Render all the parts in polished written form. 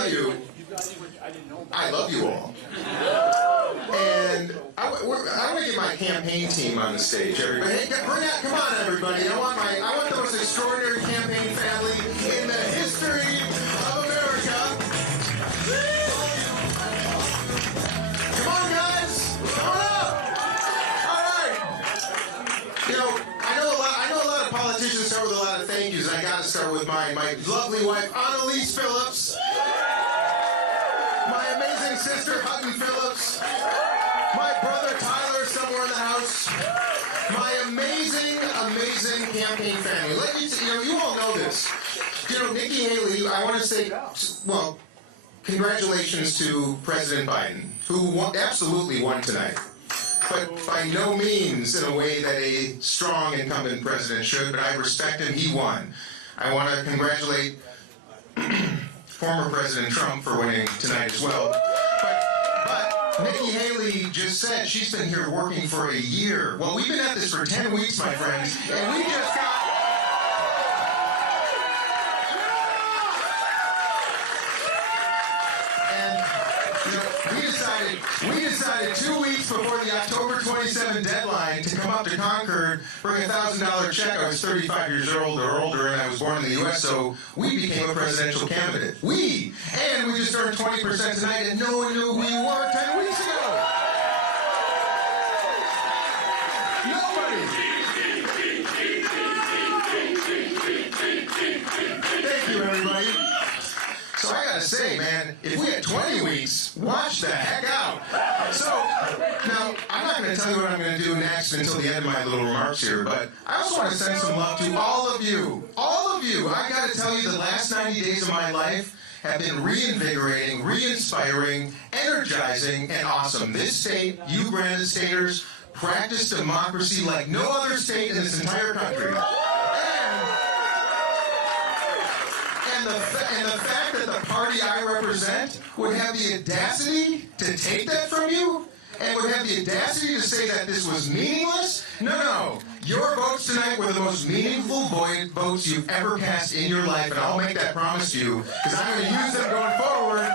tell you, I love you all. And I want to get my campaign team on the stage, everybody. Hey, come on, everybody. I want the most extraordinary campaign family in the history of America. Come on, guys. Come on up. All right. You know, I know a lot of politicians start with a lot of thank yous. I got to start with my lovely wife, Phillips. My amazing sister, Phillips. My brother, Tyler, somewhere in the house. My amazing campaign family. Let me, you all know this. Nikki Haley, I want to say, well, congratulations to President Biden, who absolutely won tonight. But by no means in a way that a strong incumbent president should, but I respect him, he won. I want to congratulate former President Trump for winning tonight as well. But Nikki Haley just said she's been here working for a year. Well, we've been at this for 10 weeks, my friends, and we just got... We decided 2 weeks before the October 27 deadline to come up to Concord, bring a $1,000 check. I was 35 years old or older, and I was born in the U.S., so we became a presidential candidate. And we just earned 20% tonight, and no one knew who we were 10 weeks ago. Nobody. Thank you, everybody. So I gotta say, man, if we had 20 weeks, watch the heck out. So, now, I'm not gonna tell you what I'm gonna do next until the end of my little remarks here, but I also want to send some love to all of you. All of you. I gotta tell you, the last 90 days of my life have been reinvigorating, re-inspiring, energizing, and awesome. This state, you Granite Staters, practice democracy like no other state in this entire country. And the fact that the party I represent would have the audacity to take that from you, and would have the audacity to say that this was meaningless? No. Your votes tonight were the most meaningful votes you've ever cast in your life, and I'll make that promise to you, because I'm going to use them going forward.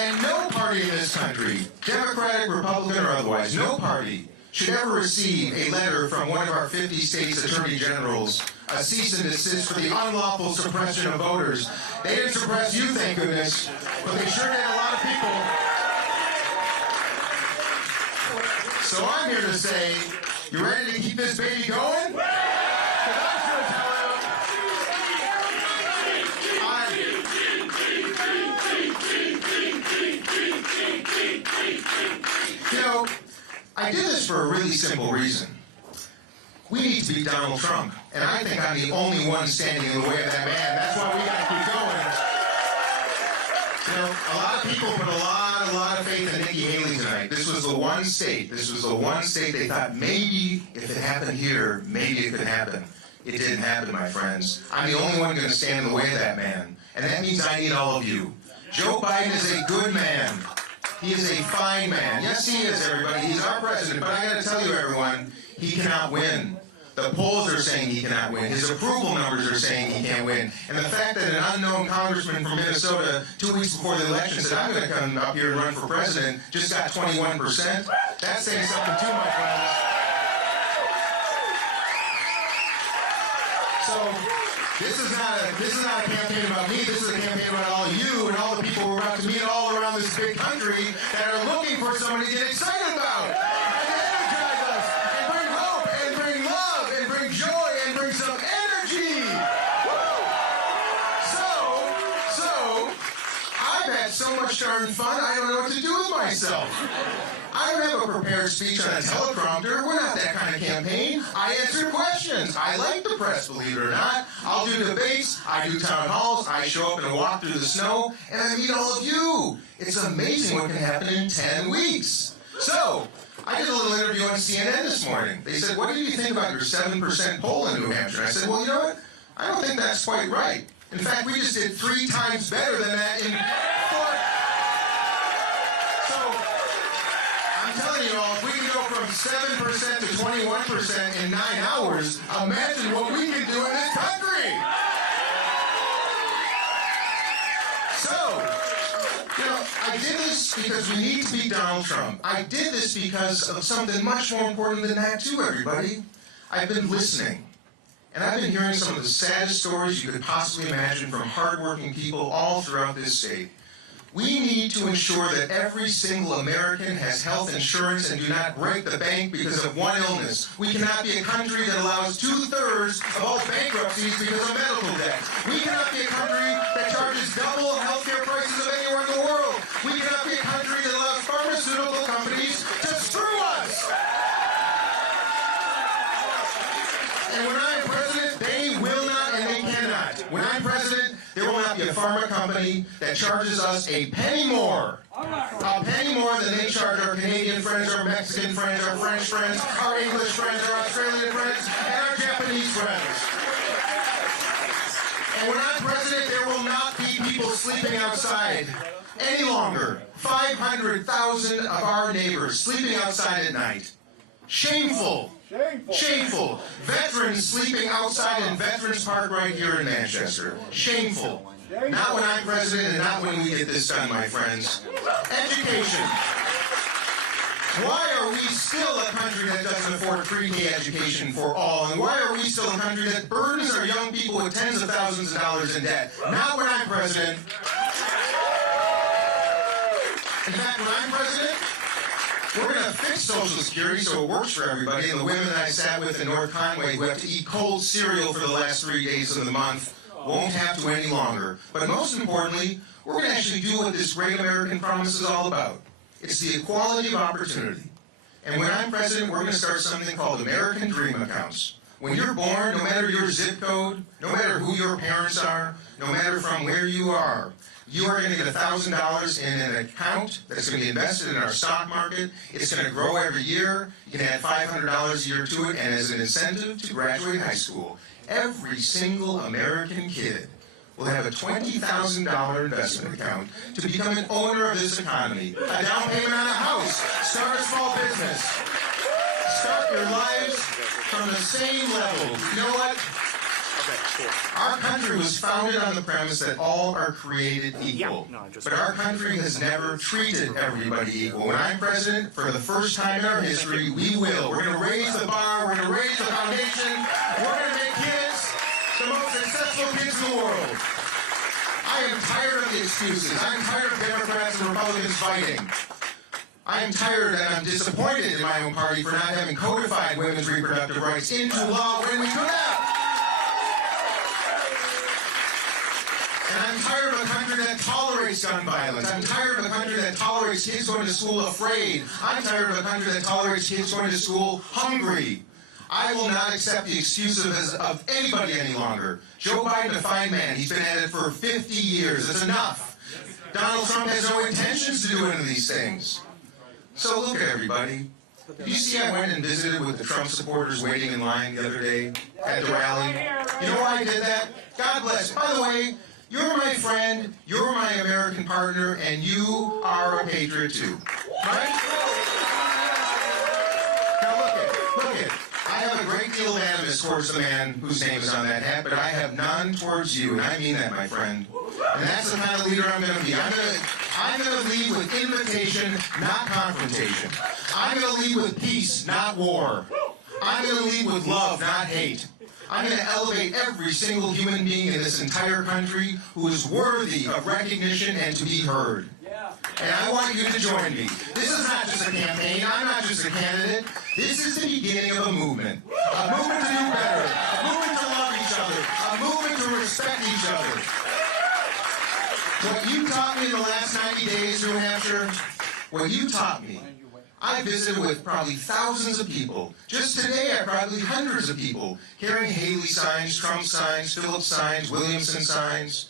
And no party in this country, Democratic, Republican, or otherwise, no party should ever receive a letter from one of our 50 states' attorney generals, a cease and desist for the unlawful suppression of voters. They didn't suppress you, thank goodness, but they sure did a lot of people. So I'm here to say, you ready to keep this baby going? I did this for a really simple reason. We need to beat Donald Trump, and I think I'm the only one standing in the way of that man. That's why we got to keep going. A lot of people put a lot of faith in Nikki Haley tonight. This was the one state they thought maybe if it happened here, maybe it could happen. It didn't happen, my friends. I'm the only one going to stand in the way of that man, and that means I need all of you. Joe Biden is a good man. He is a fine man. Yes, he is, everybody. He's our president. But I got to tell you, everyone, he cannot win. The polls are saying he cannot win. His approval numbers are saying he can't win. And the fact that an unknown congressman from Minnesota 2 weeks before the election said, I'm going to come up here and run for president, just got 21%, that's saying something too, my friends. So, this is not a campaign about me. This is a campaign about all of you and all the people we're about to meet all around this big country that are looking for somebody to get excited about and to energize us and bring hope and bring love and bring joy and bring some energy. Woo! So I've had so much darn fun, I don't know what to do with myself. I don't have a prepared speech on a teleprompter. We're not that kind of campaign. I answer questions. I like the press, believe it or not. I'll do debates. I do town halls. I show up and walk through the snow, and I meet all of you. It's amazing what can happen in 10 weeks. So, I did a little interview on CNN this morning. They said, what do you think about your 7% poll in New Hampshire? I said, well, you know what? I don't think that's quite right. In fact, we just did 3 times better than that in 4. I'm telling you all, if we can go from 7% to 21% in 9 hours, imagine what we can do in this country. did this because we need to beat Donald Trump. I did this because of something much more important than that too, everybody. I've been listening. And I've been hearing some of the saddest stories you could possibly imagine from hardworking people all throughout this state. We need to ensure that every single American has health insurance and do not break the bank because of one illness. We cannot be a country that allows 2/3 of all bankruptcies because of medical debt. We cannot be a country that charges double healthcare prices of anywhere in the world. We cannot be a country that allows pharmaceutical companies to screw us. And when I'm president, they will not and they cannot. When I'm president, there will not be a pharma company that charges us a penny more. A penny more than they charge our Canadian friends, our Mexican friends, our French friends, our English friends, our Australian friends, and our Japanese friends. And when I'm president, there will not be people sleeping outside any longer. 500,000 of our neighbors sleeping outside at night. Shameful. Shameful. Shameful. Veterans sleeping outside in Veterans Park right here in Manchester. Shameful. Not when I'm president and not when we get this done, my friends. Education. Why are we still a country that doesn't afford pre-K education for all? And why are we still a country that burdens our young people with tens of thousands of dollars in debt? Not when I'm president. In fact, when I'm president, we're going to fix Social Security so it works for everybody. And the women that I sat with in North Conway who have to eat cold cereal for the last 3 days of the month won't have to any longer. But most importantly, we're going to actually do what this great American promise is all about. It's the equality of opportunity. And when I'm president, we're going to start something called American Dream Accounts. When you're born, no matter your zip code, no matter who your parents are, no matter from where you are going to get $1,000 in an account that's going to be invested in our stock market. It's going to grow every year. You can add $500 a year to it, and as an incentive to graduate high school, every single American kid will have a $20,000 investment account to become an owner of this economy. A down payment on a house. Start a small business. Start your lives from the same level. You know what? Our country was founded on the premise that all are created equal. But our country has never treated everybody equal. When I'm president, for the first time in our history, we will. We're going to raise the bar. We're going to raise the foundation. We're going to make kids the most successful kids in the world. I am tired of the excuses. I'm tired of Democrats and Republicans fighting. I am tired and I'm disappointed in my own party for not having codified women's reproductive rights into law when we could have. And I'm tired of a country that tolerates gun violence. I'm tired of a country that tolerates kids going to school afraid. I'm tired of a country that tolerates kids going to school hungry. I will not accept the excuses of anybody any longer. Joe Biden, a fine man. He's been at it for 50 years. That's enough. Donald Trump has no intentions to do any of these things. So look at everybody. Did you see I went and visited with the Trump supporters waiting in line the other day at the rally? You know why I did that? God bless. By the way, you're my friend, you're my American partner, and you are a patriot too. Right? Now look it. I have a great deal of animus towards the man whose name is on that hat, but I have none towards you, and I mean that, my friend. And that's the kind of leader I'm going to be. I'm going to lead with invitation, not confrontation. I'm going to lead with peace, not war. I'm going to lead with love, not hate. I'm going to elevate every single human being in this entire country who is worthy of recognition and to be heard. And I want you to join me. This is not just a campaign. I'm not just a candidate. This is the beginning of a movement. A movement to do better. A movement to love each other. A movement to respect each other. What you taught me in the last 90 days, New Hampshire, what you taught me, I visited with probably thousands of people. Just today, I probably hundreds of people carrying Haley signs, Trump signs, Phillips signs, Williamson signs,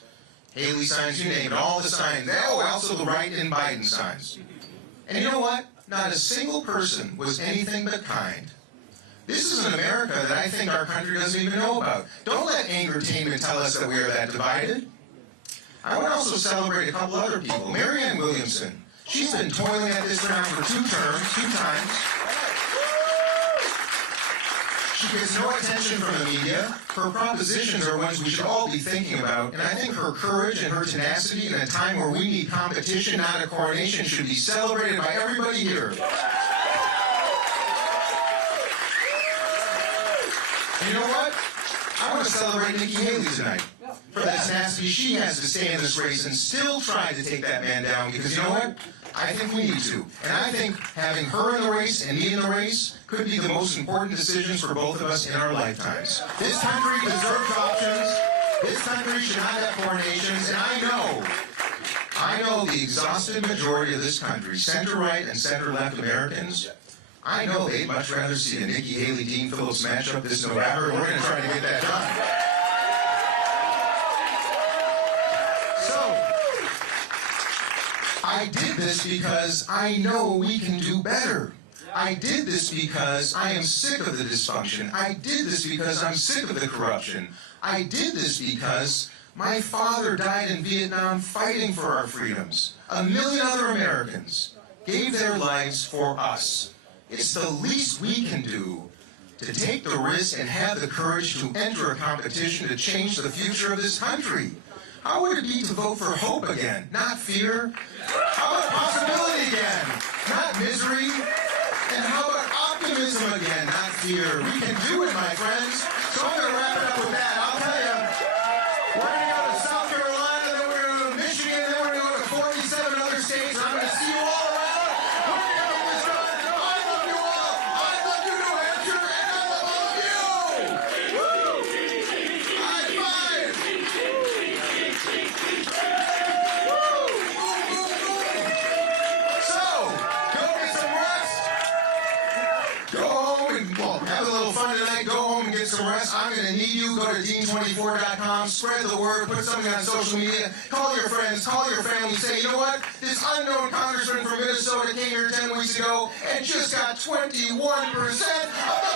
Haley signs, you name it, all the signs. Oh, also the Right in Biden signs. And you know what? Not a single person was anything but kind. This is an America that I think our country doesn't even know about. Don't let angertainment tell us that we are that divided. I would also celebrate a couple other people. Marianne Williamson. She's been toiling at this ground for 2 terms, 2 times. She gets no attention from the media. Her propositions are ones we should all be thinking about, and I think her courage and her tenacity in a time where we need competition, not a coronation, should be celebrated by everybody here. And you know what? I want to celebrate Nikki Haley tonight for the tenacity she has to stay in this race and still try to take that man down, because you know what? I think we need to. And I think having her in the race and me in the race could be the most important decisions for both of us in our lifetimes. This country deserves options. This country should not have coronations. And I know the exhausted majority of this country, center-right and center-left Americans, I know they'd much rather see a Nikki Haley, Dean Phillips matchup this November, and we're going to try to get that done. So, I did this because I know we can do better. I did this because I am sick of the dysfunction. I did this because I'm sick of the corruption. I did this because my father died in Vietnam fighting for our freedoms. 1 million other Americans gave their lives for us. It's the least we can do to take the risk and have the courage to enter a competition to change the future of this country. How would it be to vote for hope again, not fear? How about possibility again, not misery? And how about optimism again, not fear? We can do it, my friends. So I'm going to wrap it up with that. I'll tell you, we're going to go to South Carolina, then we're going to go to Michigan, then we're going to go to 47 other states, and I'm going to see you all around. We're going to get this done. I love you all. I love you, New Hampshire, and I love all of you. Woo! High five. So, go get some rest. Go home and have a little fun tonight. Go home and get some rest. I'm going to need you. Go to dean24.com. Spread the word. Put something on social media. Call your friends. Call your family. Say, you know what? This unknown congressman from Minnesota came here 10 weeks ago and just got 21% of the